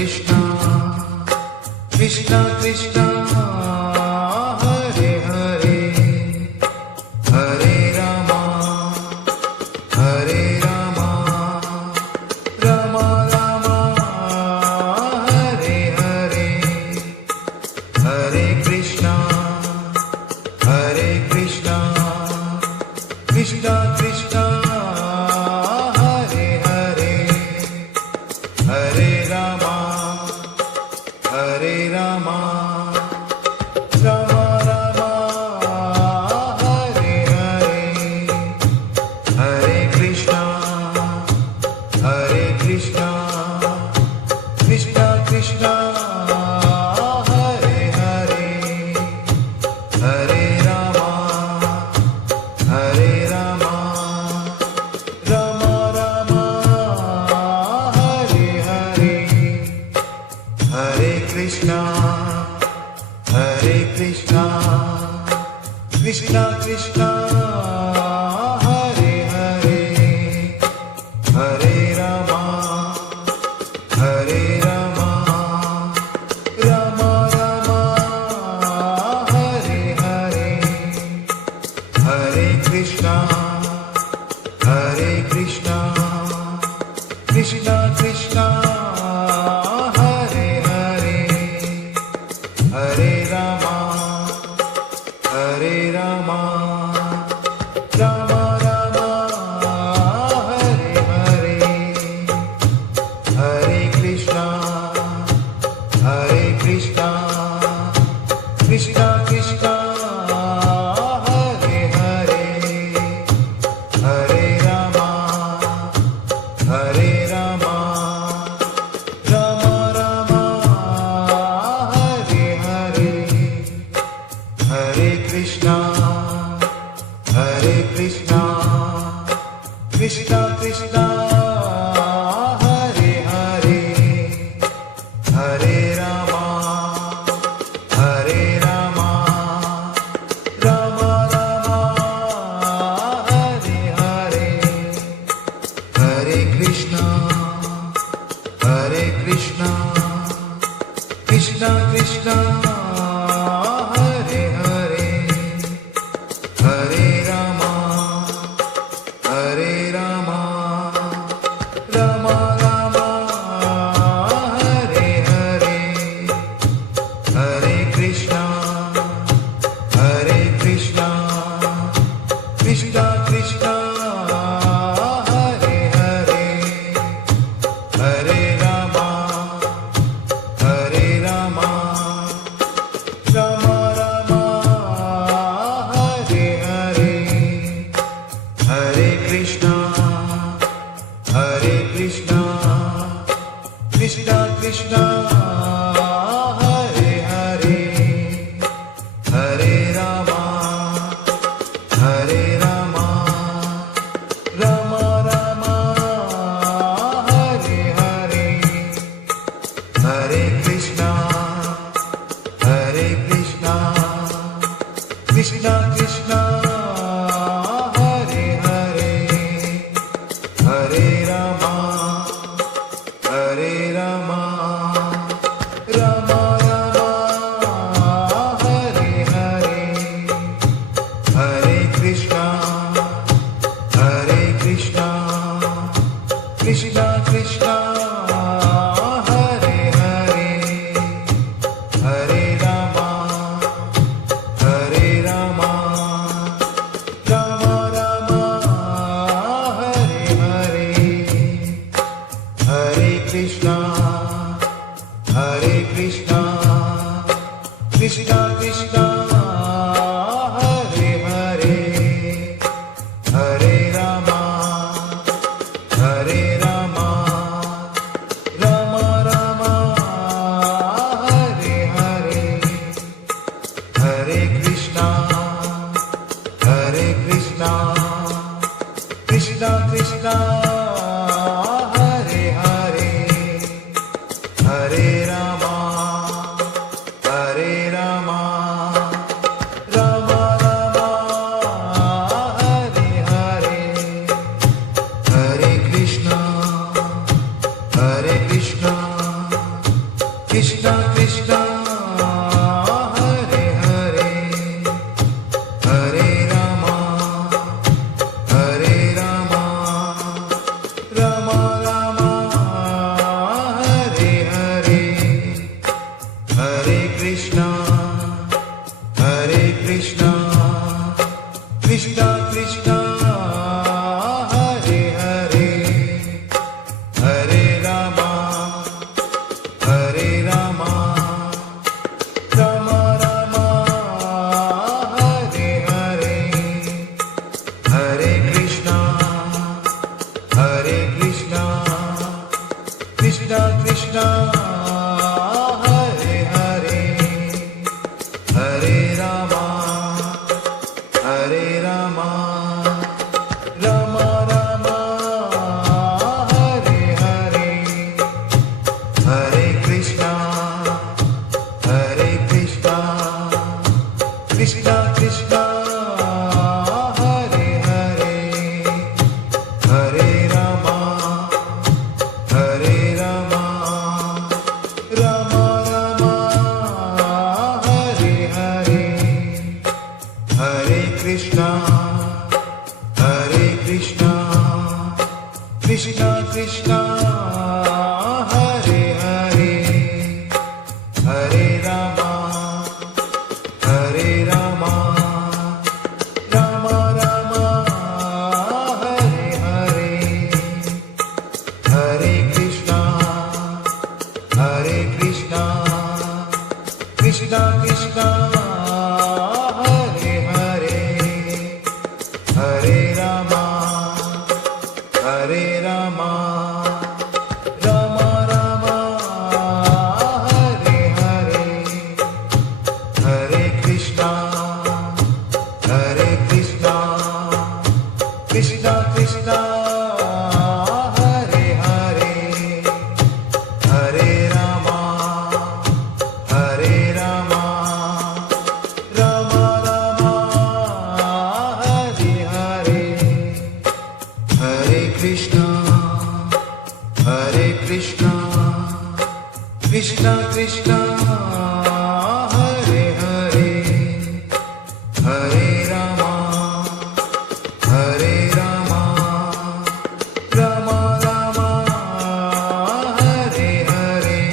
Krishna, Krishna Krishna, Hare Hare, Hare Rama, Hare Rama, Rama Rama, Hare Hare, Hare Krishna, Hare Krishna, Krishna Krishna, Hare Hare, Hare Rama, Hare Rama, Rama Rama, Hare Hare, Hare Krishna, Hare Krishna, Krishna Krishna, Hare Hare, Hare Rama, Hare Rama, Rama Rama, Hare Hare, Hare Krishna, Hare Krishna, Krishna Krishna, Hare Hare, Hare Rama, Hare Rama, Rama Rama, Hare Hare, Hare Krishna, Hare Krishna, Krishna Krishna, Hare Hare, Hare Rama, Hare Rama, Rama Rama, Hare Hare, Hare Krishna, Hare Krishna, Krishna Krishna, Hare Hare, Hare Rama, Hare Rama, Rama Rama, Hare Hare, Hare Krishna, Hare Krishna, Krishna Krishna, Hare Hare, Hare Rama, Hare Rama, Rama Rama, Hare Hare, Hare Krishna, Hare Krishna, Krishna Krishna, Hare Hare, Hare Rama, Hare Rama, Rama Rama, Hare Hare, Hare Krishna, Hare Krishna, Krishna Krishna, Hare Hare, Hare Rama, Hare Rama, Rama Rama, Hare Hare, Hare Krishna, Hare Krishna, Krishna Krishna, Hare Hare, Hare Rama, Hare Rama, Rama Rama, Hare Hare, Hare Krishna, Hare Krishna, Krishna Krishna, Hare Hare, Hare Rama, Hare Rama, Rama Rama, Hare Hare, Hare Krishna, Hare Krishna, Krishna Krishna, Hare Hare, Hare Rama, Hare Rama, Rama Rama, Hare Hare, Hare Krishna, Hare Krishna, Krishna Krishna, Hare Hare, Hare Rama, Hare Rama, Rama Rama, Hare Hare, Hare Krishna, Hare Krishna, Krishna Krishna, Hare Hare, Hare Rama, Hare Rama, Krishna Krishna Hare Hare Hare Rama Hare Rama Rama Rama Hare Hare Hare Krishna Krishna Krishna Hare Hare Hare Rama Hare Rama Rama Rama Hare Hare Hare Krishna Krishna Krishna Hare Hare Hare Rama Hare Rama Rama Rama Hare Hare Hare Krishna Krishna Krishna Hare Hare Hare Rama Hare Rama Rama Rama Hare Hare Hare Krishna Krishna Krishna Hare Hare Hare Rama Hare Rama Rama Rama Hare Hare Hare Krishna Krishna Krishna Hare Hare Hare Rama Hare Rama Rama Rama Hare Hare Hare Krishna Krishna Krishna Hare Hare Hare Rama Hare Rama Rama Rama Hare Hare Hare Krishna Krishna Krishna Hare Hare Hare Rama Hare Rama Rama Rama Hare Hare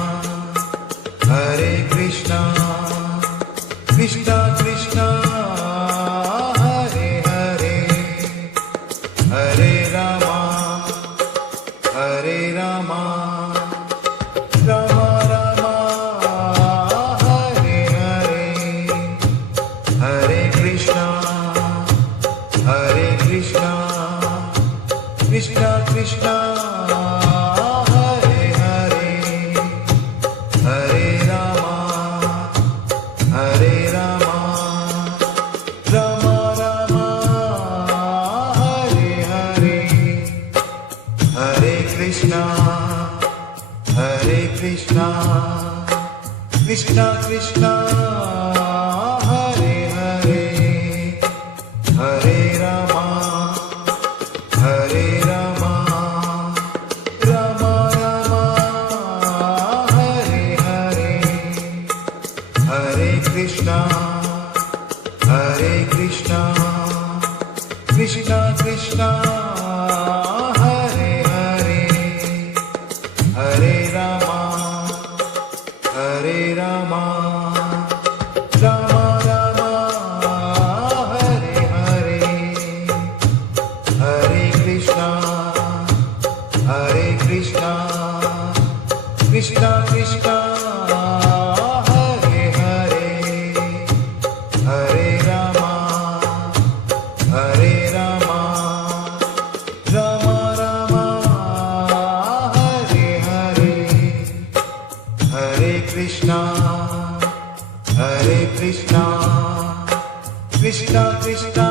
Hare Krishna Krishna Krishna Hare Hare Hare Rama Hare Rama Rama Rama Hare Hare Hare Krishna Krishna Krishna Hare Hare Hare Rama Hare Rama Rama Rama Hare Hare Hare Krishna Krishna Krishna Hare Hare Hare Rama Hare Rama Rama Rama Hare Hare Hare Krishna Krishna Krishna Hare Hare Hare Rama Hare Rama Rama Rama Hare Hare Hare Krishna Krishna Krishna Hare Hare Hare Rama Hare Rama Rama Rama Hare Hare Hare Krishna Krishna Krishna